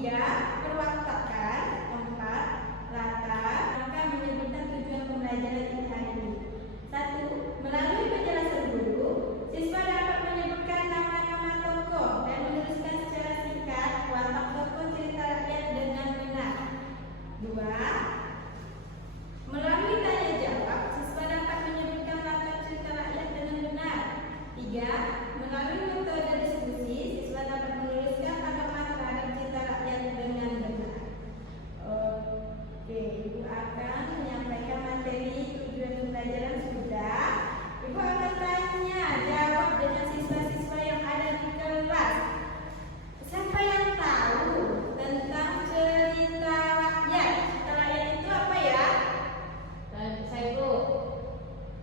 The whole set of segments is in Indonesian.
3. Perwatakan. 4. Latar. Maka menyebutkan tujuan pembelajaran ini hari ini. 1. Melalui penjelasan guru, siswa dapat menyebutkan nama-nama tokoh dan menuliskan secara singkat watak tokoh cerita rakyat dengan benar. 2. Melalui tanya jawab, siswa dapat menyebutkan latar cerita rakyat dengan benar. 3. Melalui metode diskusi, siswa dapat menuliskan tanggapan terhadap cerita rakyat dengan benar. Oke, Ibu akan menyampaikan materi tujuan pembelajaran sudah. Ibu akan tanya jawab dengan siswa-siswa yang ada di kelas. Siapa yang tahu tentang cerita rakyat? Cerita rakyat itu apa ya? Saya itu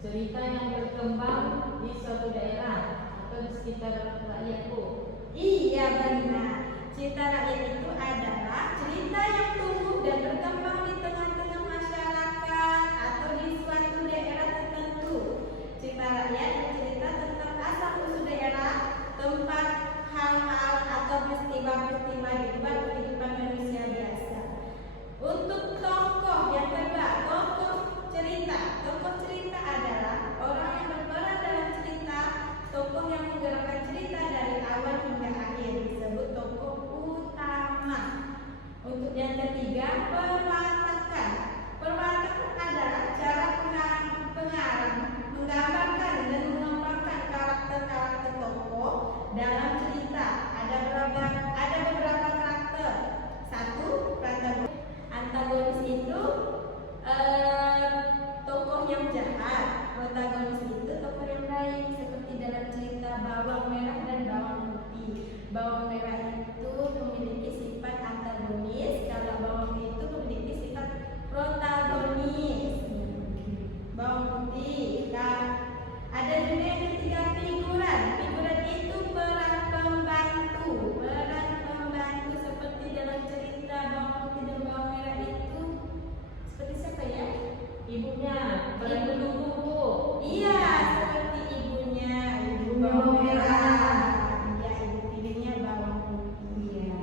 cerita yang berkembang di suatu daerah atau di sekitar rakyat, Bu. Iya, benar. Cerita rakyat itu adalah cerita yang tumbuh dan berkembang di tengah-tengah masyarakat atau di suatu daerah tertentu. Cerita rakyat bercerita tentang asal-usul daerah, tempat, hal-hal atau peristiwa-peristiwa di luar kehidupan manusia biasa. Untuk tokoh yang kedua, tokoh cerita. Tokoh cerita adalah orang yang berperan dalam cerita, tokoh yang menggerakkan cerita dari awal hingga akhir, disebut tokoh utama. Untuk yang ketiga, perwatakan. Perwatakan adalah cara pengarang menggambarkan dan mengembangkan karakter-karakter tokoh dalam cerita. Ada beberapa karakter. 1. Protagonis. Antagonis itu tokoh yang jahat. Protagonis itu tokoh yang baik, seperti dalam cerita Bawang Merah dan Bawang Putih. Bawang Merah itu memiliki sifat antagonis, kalau bawang putih itu memiliki sifat protagonis. Bawang putih. Ada juga yang ketiga, figuran. Figuran itu peran pembantu. Peran pembantu seperti dalam cerita Bawang Putih dan Bawang Merah itu seperti siapa ya? Ibunya, peran pendukung, Bu. Iya, seperti ibunya, ibu Bawang Merah. Iya, ibu tirinya Bawang Putih. Iya.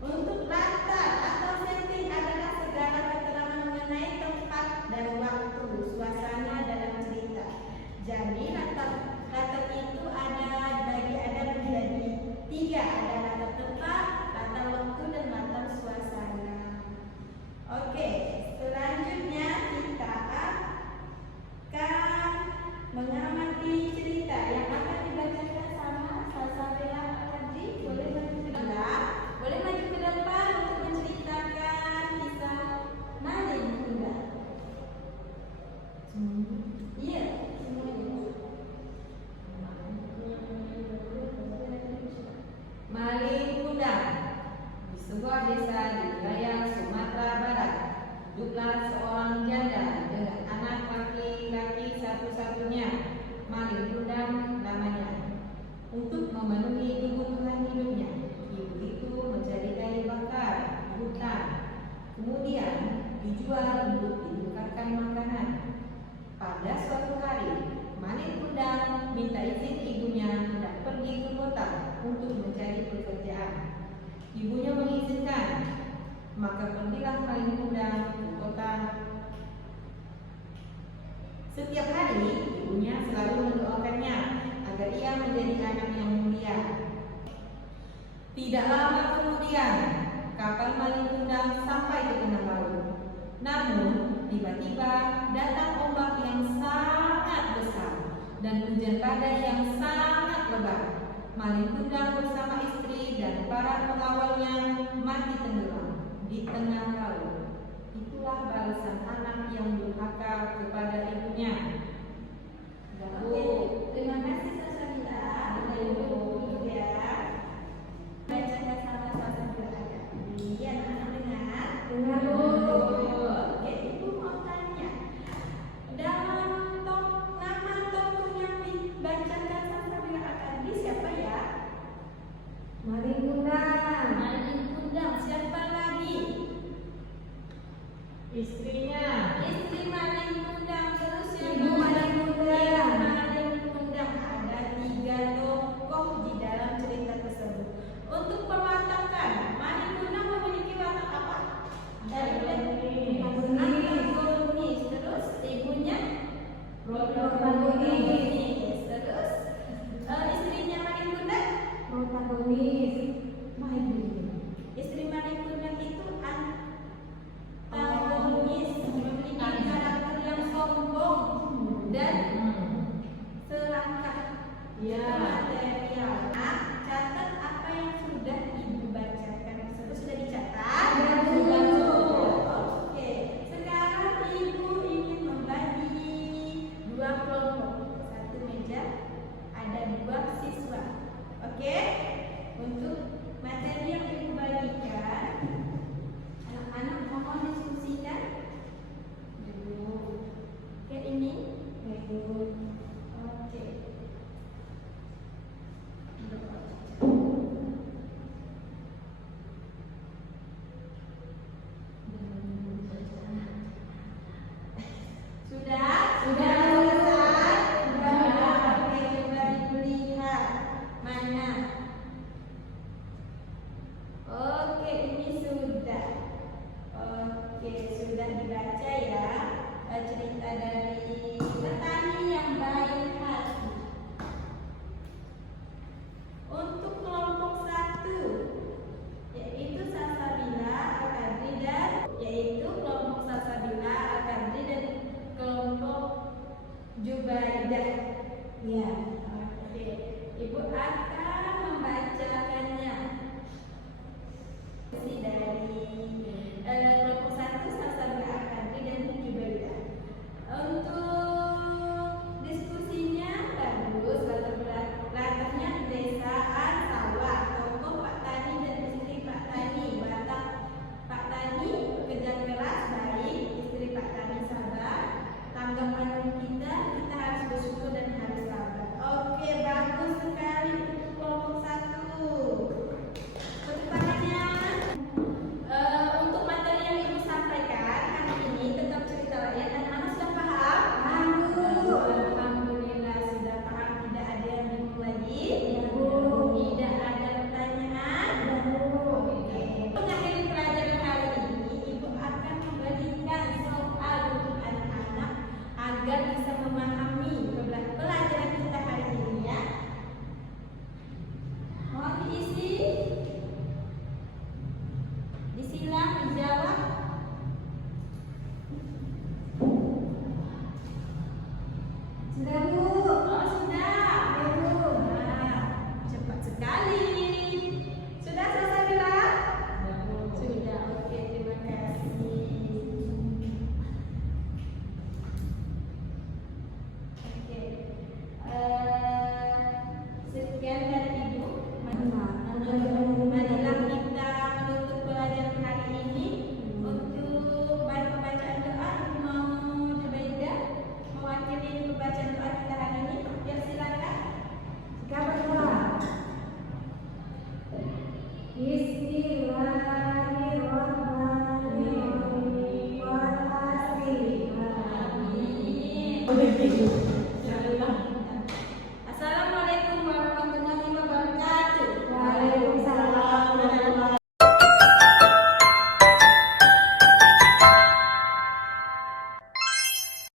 Untuk latar atau setting adalah segala keterangan mengenai tempat dan waktu, suasana dalam cerita. Jadi latar itu ada menjadi 3, ada latar tempat, latar waktu, dan latar suasana. Oke, selanjutnya kita akan mengamati cerita yang akan dibacakan sama Salsabila Al-Qadri. Boleh maju ke depan? Boleh maju ke depan untuk menceritakan kisah Malin Kundang. Iya, semuanya. Malin Kundang. Di sebuah desa di wilayah Sumatera Barat, hiduplah seorang janda dengan anak laki-laki satu-satunya. Malin Kundang namanya. Untuk memenuhi kebutuhan hidupnya, ibu itu mencari kayu bakar di hutan, kemudian dijual untuk dibukakan makanan. Pada suatu hari, Malin Kundang minta izin ibunya hendak pergi ke kota untuk mencari pekerjaan. Ibunya mengizinkan, maka pergilah Malin Kundang ke kota. Setiap hari, ibunya selalu mendoakannya agar ia menjadi anak yang mulia. Tidak lama kemudian, kapal Malin Kundang sampai ke tengah laut. Namun, tiba-tiba datang ombak yang sangat besar dan hujan badai yang sangat lebat. Malin Kundang bersama istri dan para pengawalnya mati tenggelam di tengah laut. Itulah balasan anak yang durhaka kepada ibunya. Oke, terima kasih Salsabila. Ibu ya. Bacakan sama Salsabila Al-Qadri. Ya, anak-anak dengar. Oke, Ibu mau tanya. Dalam nama tokoh yang dibacakan Salsabila Al-Qadri siapa ya? Malin Kundang. Malin Kundang. Siapa lagi? Istrinya. Istri Malin Kundang. Terus yang Ibu Malin Kundang. Malin Kundang. Oke, sudah dibaca ya cerita dari petani yang baik hati. Untuk kelompok 1 yaitu Salsabila, Al-Qadri dan kelompok Jubaidah. Ya, oke. Ibu akan membacakannya. Dari kelompok 1 Salsabila, Al-Qadri dan Jubaidah. Untuk diskusinya bagus, latarnya pedesaan sawah, tokoh Pak Tani dan istri Pak Tani, watak Pak Tani pekerja keras, baik, istri Pak Tani sabar. Tanggapan kita harus bersyukur dan harus sabar. Oke, bagus sekali untuk kelompok 1. Tepuk tangannya. Untuk materi yang Ibu sampaikan hari ini tentang cerita rakyat, anak-anak sudah paham? Alhamdulillah sudah paham, tidak ada yang bingung lagi. Tidak ada pertanyaan. Oke. Mengakhiri pelajaran hari ini, Ibu akan memberikan soal untuk anak-anak agar bisa memahami pelajaran kita hari ini ya. Mohon diisi. Disilang dijawab. Sudah Bu? Oh sudah. Nah, cepat sekali. Sudah selesai Bila? Sudah. Oke, terima kasih. Oke. Sekian dari Ibu. Marilah kita menutup pelajaran hari ini. Untuk baik pembacaan doa, Ibu mau Jubaidah mewakili pembacaan doa kita hari ini. Ya silakan. Bismillahirrahmanirrahim.